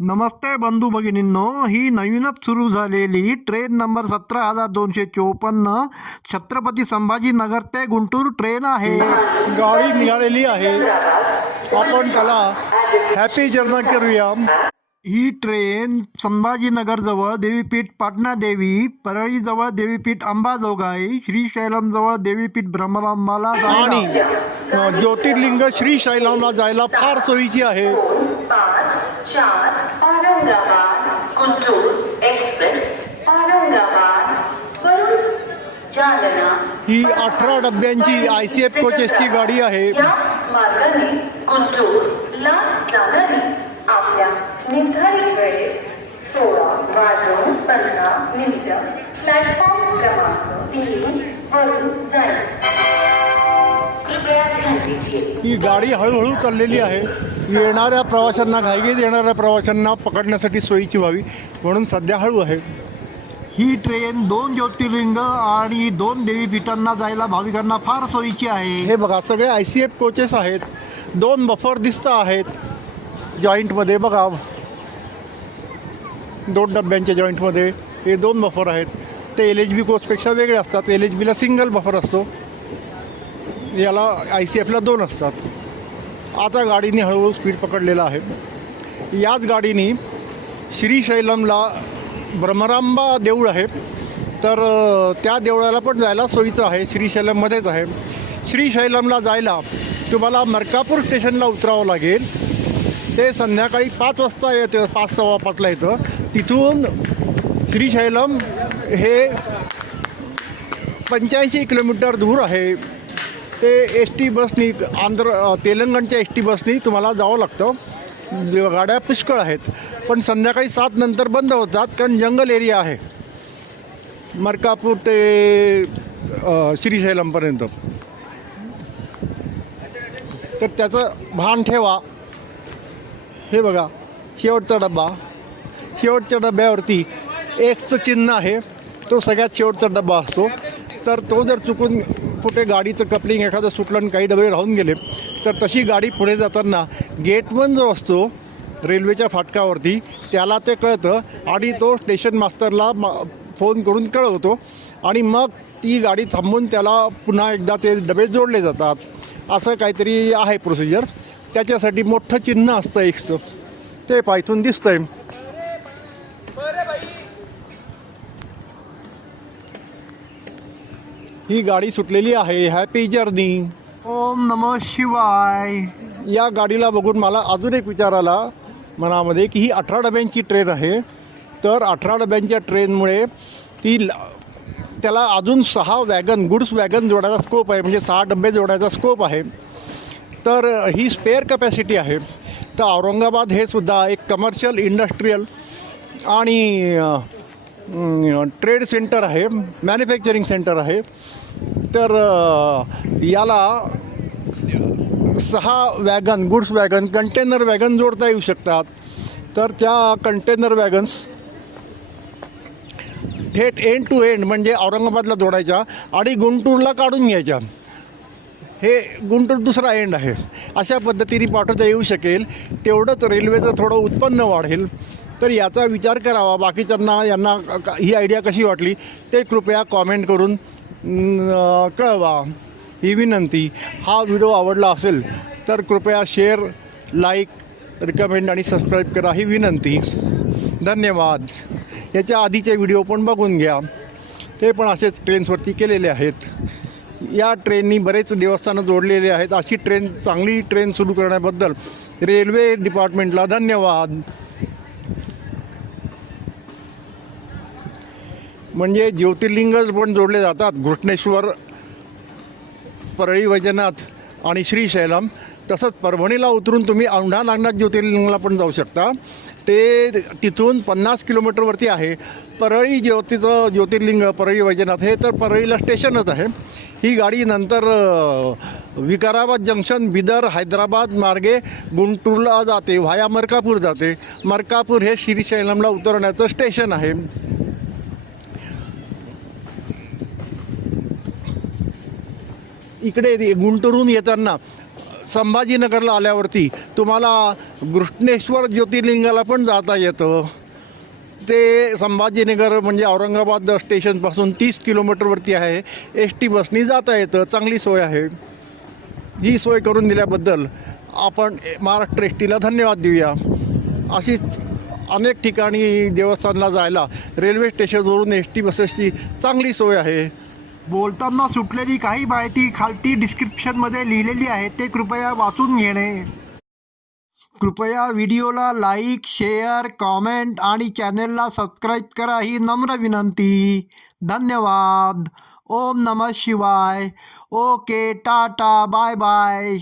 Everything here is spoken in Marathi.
नमस्ते बंधू भगिनींनो ही नवीनच सुरू झालेली ट्रेन नंबर सतरा हजार दोनशे चोपन्न छत्रपती संभाजीनगर ते गुंटूर ट्रेन आहे. गाडी निघालेली आहे. आपण त्याला हॅपी जर्नी करूया. ही ट्रेन संभाजीनगरजवळ देवीपीठ पाटणा देवी परळीजवळ देवीपीठ अंबाजोगाई श्रीशैलमजवळ देवीपीठ ब्रह्मरांबाला आणि ज्योतिर्लिंग श्री शैलामला जायला फार सोयीची आहे पाँच चार औरंगाबाद गुंटूर एक्सप्रेस औरंगाबाद वरुण जालना ही अठरा डब्यांची आय सी एफ कोचेसची गाडी आहे. या मार्गाने गुंटूरला जाणारी आपल्या निर्धारित वेळेत सोळा वाजून पंधरा मिनिटं प्लॅटफॉर्म क्रमांक तीन वरून जाईल. कृपया ध्यान दीजिए ही गाडी हळूहळू चाललेली आहे. येणाऱ्या प्रवाशांना घाईघाईत येणाऱ्या प्रवाशांना पकडण्यासाठी सोयीची व्हावी म्हणून सध्या हळू आहे. ही ट्रेन दोन ज्योतिर्लिंग आणि दोन देवीपीठांना जायला भाविकांना फार सोयीची आहे. हे बघा सगळे आय सी एफ कोचेस आहेत. दोन बफर दिसत आहेत जॉईंटमध्ये बघा दोन डब्यांच्या जॉईंटमध्ये हे दोन बफर आहेत. ते एल एच बी कोचपेक्षा वेगळे असतात. एल एच बीला सिंगल बफर असतो. याला आय सी एफला दोन असतात. आता गाडीने हळूहळू स्पीड पकडलेला आहे. याच गाडीने श्रीशैलमला ब्रह्मरांबा देऊळ आहे. तर त्या देवळाला पण जायला सोयीचं आहे. श्रीशैलममध्येच आहे. श्रीशैलमला जायला तुम्हाला मरकापूर स्टेशनला उतरावं लागेल. ते संध्याकाळी पाच वाजता येतं. पाच सव्वा पाचला येतं. तिथून श्रीशैलम हे पंच्याऐंशी किलोमीटर दूर आहे. ते एस टी बसनी आंध्र तेलंगणच्या एस टी बसनी तुम्हाला जावं लागतं. गाड्या पुष्कळ आहेत पण संध्याकाळी सात नंतर बंद होतात कारण जंगल एरिया आहे. मरकापूर ते श्रीशैलमपर्यंत. तर त्याचं भान ठेवा. हे बघा शेवटचा डबा शेवटच्या डब्यावरती एक्सचं चिन्ह आहे. तो सगळ्यात शेवटचा डब्बा असतो. तर तो जर चुकून कुठे गाडीचं कपलिंग एखादं सुटलं आणि काही डबे राहून गेले तर तशी गाडी पुढे जाताना गेटमन जो असतो रेल्वेच्या फाटकावरती त्याला ते कळतं. आणि तो स्टेशन मास्तरला मा फोन करून कळवतो. आणि मग ती गाडी थांबून त्याला पुन्हा एकदा ते डबे जोडले जातात. असं काहीतरी आहे प्रोसिजर त्याच्यासाठी मोठं चिन्ह असतं एक्सचं ते पायथून दिसतंय. ही गाडी सुटलेली आहे. हॅपी जर्नी ओम नम शिवाय. या गाडीला बघून मला अजून एक विचार आला मनामध्ये की ही अठरा डब्यांची ट्रेन आहे. तर अठरा डब्यांच्या ट्रेनमुळे ती त्याला अजून सहा वॅगन गुड्स वॅगन जोडायचा स्कोप आहे म्हणजे सहा डबे जोडायचा स्कोप आहे. तर ही स्पेअर कपॅसिटी आहे. तर औरंगाबाद हे सुद्धा एक कमर्शियल इंडस्ट्रीयल आणि ट्रेड सेंटर आहे मॅन्युफॅक्चरिंग सेंटर आहे. तर याला सहा wagon goods wagon container wagon जोडता येऊ शकतात. तर त्या कंटेनर वॅगन्स थेट एंड टू एंड म्हणजे औरंगाबादला जोडायच्या आणि गुंटूरला काढून घ्यायच्या. हे गुंटूर दुसरा एंड आहे. अशा पद्धतीने पाठवता येऊ शकेल. तेवढंच रेल्वेचं थोडं उत्पन्न वाढेल. तर याचा विचार करावा. बाकीच्यांना यांना ही आयडिया कशी वाटली ते कृपया कॉमेंट करून कळवा. ही विनंती हा व्हिडिओ आवडला असेल तर कृपया शेअर लाईक रिकमेंड आणि सबस्क्राईब करा ही विनंती. धन्यवाद. याच्या आधीचे व्हिडिओ पण बघून घ्या. ते पण असेच ट्रेन्सवरती केलेले आहेत. या ट्रेननी बरेच देवस्थानं जोडलेले आहेत. अशी ट्रेन चांगली ट्रेन सुरू करण्याबद्दल रेल्वे डिपार्टमेंटला धन्यवाद. म्हणजे ज्योतिर्लिंग पण जोडले जातात. घृष्णेश्वर परळी वैजनाथ आणि श्रीशैलम तसंच परभणीला उतरून तुम्ही औंढा नागनाथ ज्योतिर्लिंगला पण जाऊ शकता. ते तिथून पन्नास किलोमीटरवरती आहे. परळी ज्योतीचं ज्योतिर्लिंग परळी वैजनाथ हे तर परळीला स्टेशनच आहे. ही गाडी नंतर विकाराबाद जंक्शन बिदर हैदराबाद मार्गे गुंटूरला जाते व्हाया मरकापूर जाते. मरकापूर हे श्रीशैलमला उतरण्याचं स्टेशन आहे. इकडे गुंटूरहून येताना संभाजीनगरला आल्यावरती तुम्हाला घृष्णेश्वर ज्योतिर्लिंगाला पण जाता येतं. ते संभाजीनगर म्हणजे औरंगाबाद स्टेशनपासून तीस किलोमीटरवरती आहे. एस टी बसनी जाता येतं. चांगली सोय आहे. ही सोय करून दिल्याबद्दल आपण महाराष्ट्र एस टीला धन्यवाद देऊया. अशीच अनेक ठिकाणी देवस्थानला जायला रेल्वे स्टेशनवरून एस टी बसेसची चांगली सोय आहे. बोलताना सुटलेली काही माहिती खालती डिस्क्रिप्शनमध्ये लिहिलेली आहे. ते कृपया वाचून घेणे. कृपया व्हिडिओला लाईक शेअर कॉमेंट आणि चॅनेलला सबस्क्राईब करा ही नम्र विनंती. धन्यवाद. ओम नमः शिवाय. Okay tata bye bye